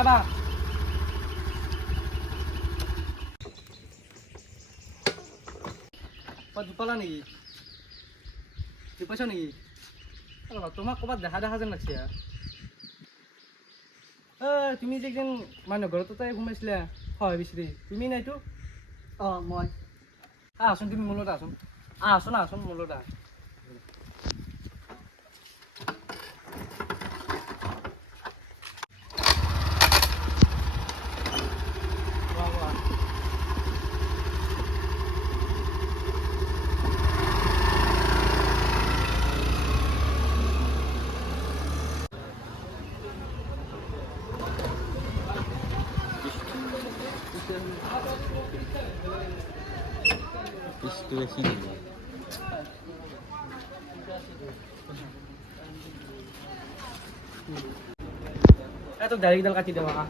চাবা দুপালা নেকি দুপাইছ নেকি তোমাক ক'ৰবাত দেখা দেখা যেন লাগছে তুমি যে একদিন মানুহ ঘৰতো তাই সোমাইছিলা হয় বিচাৰি তুমি নাইতো মই আহচোন তুমি মোৰ লগত আহচোন আহচোন মোৰ লগত তোক দাড়িকেইডাল কাটি দেৱা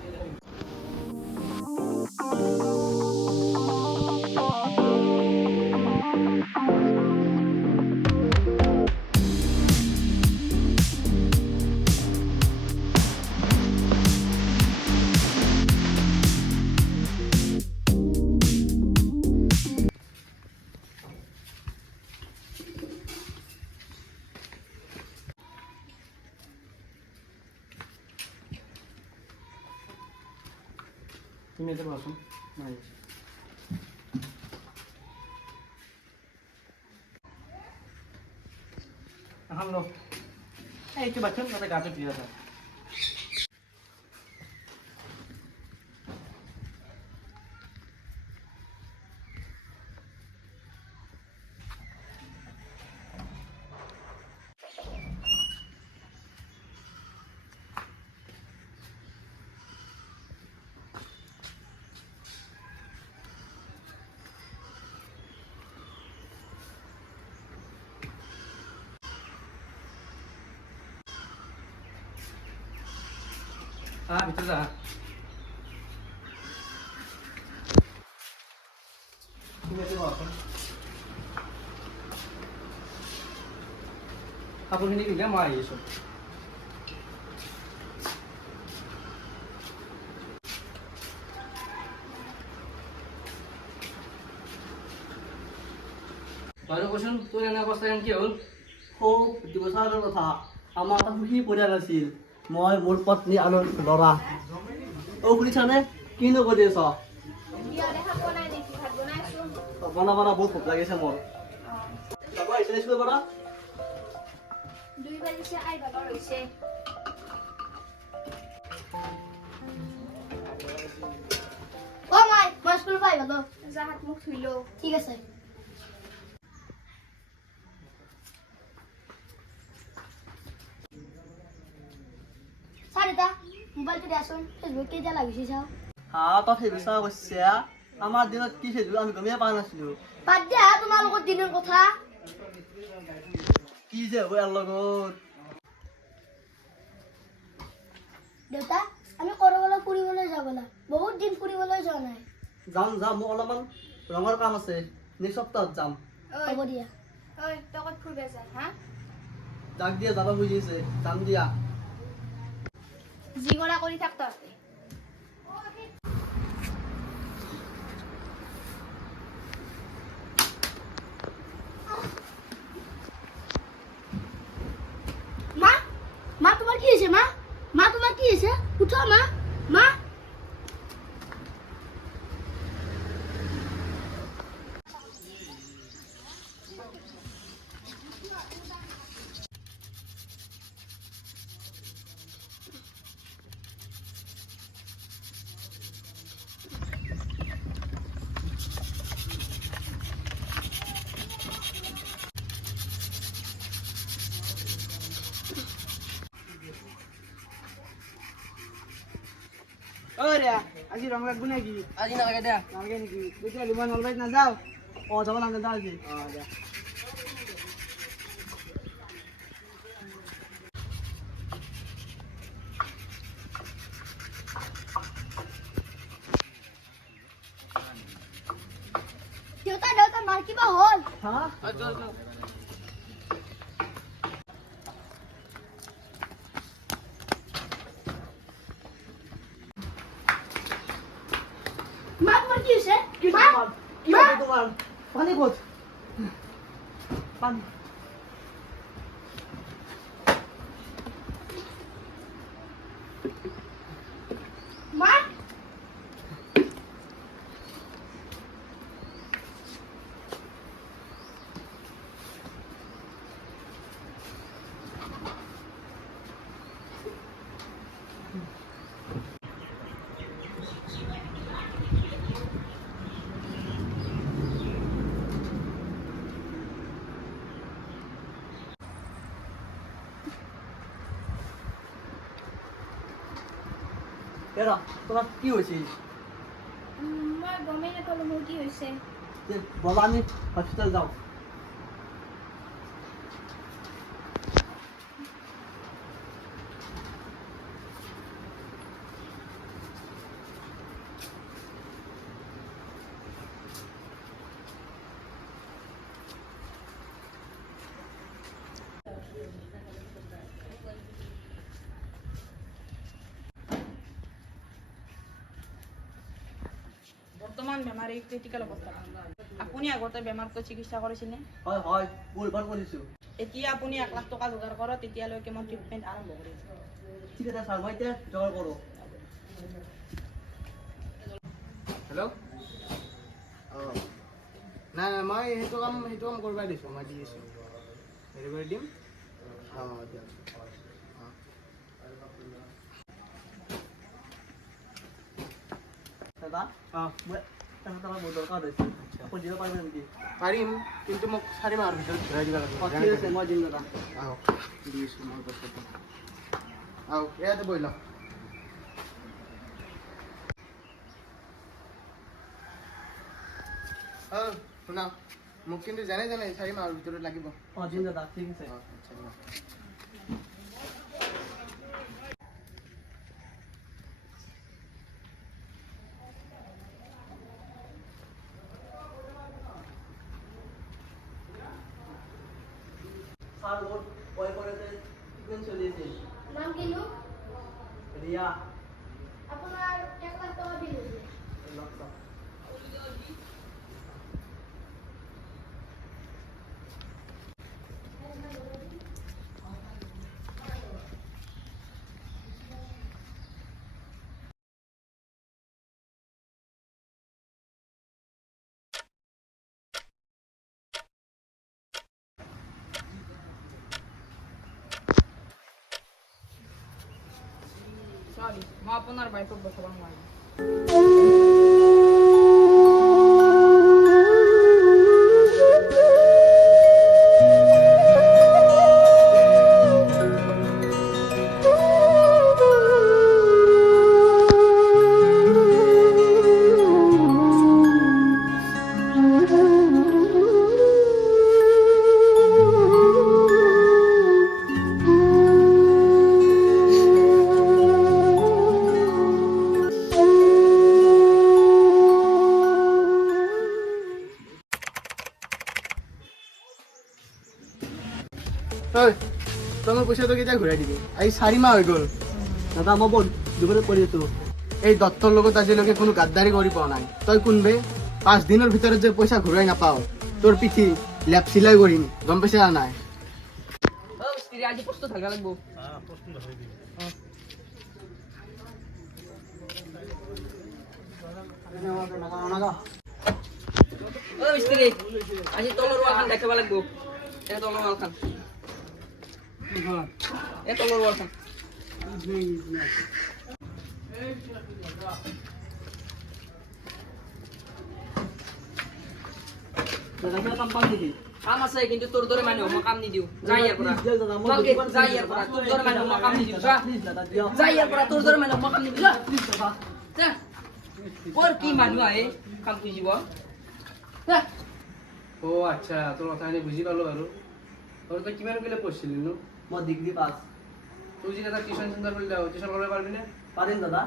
তুমি এটা বসুন এখন লো এইটো বাচ্চা তাতে গাতে দিয়ে আছে ভিতরে যা কাপোৰখিনি দিলে মই আহি আছো তই কৈছোন তোৰ এনে অৱস্থা কি হ'ল খুব দুবছৰৰ কথা আমাৰ এটা সুখী পৰিয়াল আছিল মই মোৰ পত্নী আৰু ল'ৰা শুনিছানে কিনো কৰি আছ বনা বনা বহুত ভোক লাগিছে মোৰ যাব আহিছে স্কুলৰ পৰা 2 বাজিছে আই বাবা হৈছে মই স্কুল পাই গলো যা হাত মুখ ধুই লো ঠিক আছে সারিতা মোবাইলটো দেচোন ফেসবুক কেইটা লাগিছে চাও তই ফেচবুক চাব কৈছে আমাৰ দিনত কি ফেচবুক আমি গমেই পোৱা নাছিলো বাদ দিয়া তোমালোকৰ দিনৰ কথা কি যে হ'ব ইয়াৰ লগত দেউতা আমি কৰবালৈ ফুৰিবলৈ যাব না বহুত দিন ফুৰিবলৈ যোৱা নাই যাম মোৰ অলপমান ৰঙৰ কাম আছে নেক্সট সপ্তাহত যাম হ'ব দিয়া ঐ তই ক'ত ফুৰিব যা হা যাক দিয়া যাব বুজিছে যাম দিয়া যি কৰা কৰি থাক তই মা তোমাৰ কি হৈছে মা তোমাৰ কি হৈছে উঠা মা আজি ৰং লাগব নেকি আজি নালাগে দে নালাগে নেকি তেতিয়াহ'লে মই নলবাৰীত নাযাওঁ যাব নালাগে দা আজি দে দেউতা মাৰ কিবা হ'ল হা কি হৈছে কি মা তোমাৰ কি হ'ব তোমাৰ পানী ক'ত পানী মা এৰা তোমাৰ কি হৈছিল মই গমেই নাপালোঁ মোৰ কি হৈছে বলা আমি হস্পিটেল যাওঁ বৰ্তমান বেমাৰী ক্ৰিটিকেল অৱস্থা আপুনি আগতে বেমাৰটো চিকিৎসা কৰিছেনে হয় হয় ভুলবাৰ কৰিছোঁ এতিয়া আপুনি 1 লাখ টকা যোগাৰ কৰক তেতিয়ালৈকে মই ট্ৰিটমেণ্ট আৰম্ভ কৰিম ঠিক আছে ছাৰ মই এতিয়া যোগাৰ কৰোঁ হেল্ল' অঁ নাই নাই মই সেইটো কাম কৰিব দিছোঁ মই দি আছোঁ হেৰি কৰি দিম অঁ দিয়ক অঁ দাদা অঁ মই এটা টকা বহুত দৰকাৰ হৈছিল আপুনি দিব পাৰিব নেকি পাৰিম কিন্তু মোক 4 মাহৰ ভিতৰত ঘূৰাই দিব লাগিব ঠিক আছে মই দিম দাদা আহক দি আছোঁ মই বস্তুটো আহক ইয়াতে বহি লওক অঁ শুনা মোক কিন্তু জানে 4 মাহৰ ভিতৰত লাগিব অঁ দিম দাদা ঠিক আছে অঁ আচ্ছা দিয়ক। ছাৰ মোৰ বয়ফ্ৰেণ্ডে ট্ৰিটমেণ্ট চলি আছিল নাম কিনো ৰিয়া আপোনাৰ 1 লাখ টকা বিল হৈছে লগ পাম চৰি মই আপোনাৰ বাইকক বচাব নোৱাৰিম ঐ তই মোৰ পইচাটো কেতিয়া ঘূৰাই দিবি আজি 4 মাহ হৈ গ'ল দাদা মই বহুত দুপৰীয়া কৰি আছোঁ এই দত্তৰ লগত আজিলৈকে কোনো গাদ্দাৰি কৰি পোৱা নাই তই কোনবে 5 দিনৰ ভিতৰত যে পইচা ঘূৰাই নাপাও তোৰ পিঠি লেপ চিলাই কৰিম গম পাইছা না নাই আজি প্ৰস্তুত ভালকে লাগিব মিস্ত্ৰী আজি তলৰ ৱালখন দেখাব লাগিব এই তলৰ ৱালখন এই তলৰ ৱালখন দাদা কিবা কাম পাম নেকি কাম আছে কিন্তু তোৰ দৰে মানুহ মই কাম নিদিওঁ যা ইয়াৰ পৰা দিয়ক দাদা, মই ভালকে দুবাৰ যা ইয়াৰ পৰা তোৰ দৰে মানুহ মই কাম নিদিওঁ যা প্লিজ দাদা দিয়ক যা ইয়াৰ পৰা তোৰ দৰে মানুহ মই কাম নিদিওঁ যা প্লিজ দাদা যা কৰ কি মানুহ আহে কাম খুজিব যা অ' আচ্ছা তোৰ কথাখিনি বুজি পালোঁ বাৰু আৰু তই কিমান কেলে পঢ়িছিলি নো মই ডিগ্ৰী পাছ তোৰ যদি এটা টিউশ্যন চেণ্টাৰ খুলি দিওঁ টিউশ্যন কৰিব পাৰিবিনে পাৰিম দাদা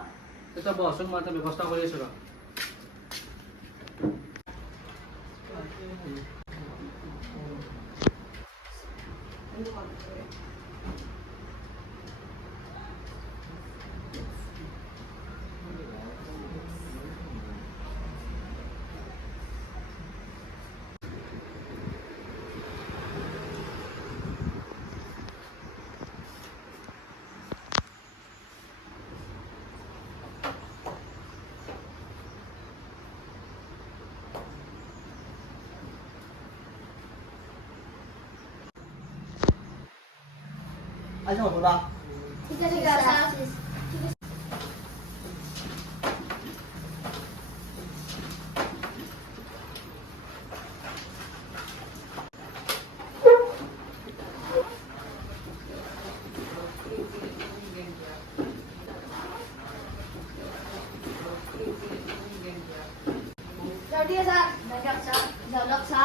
তই বহচোন মই এটা ব্যৱস্থা কৰি আছোঁ ৰ আচ্ছা বলা ঠিক আছে sir Chào đi ra, giờ đọc xa.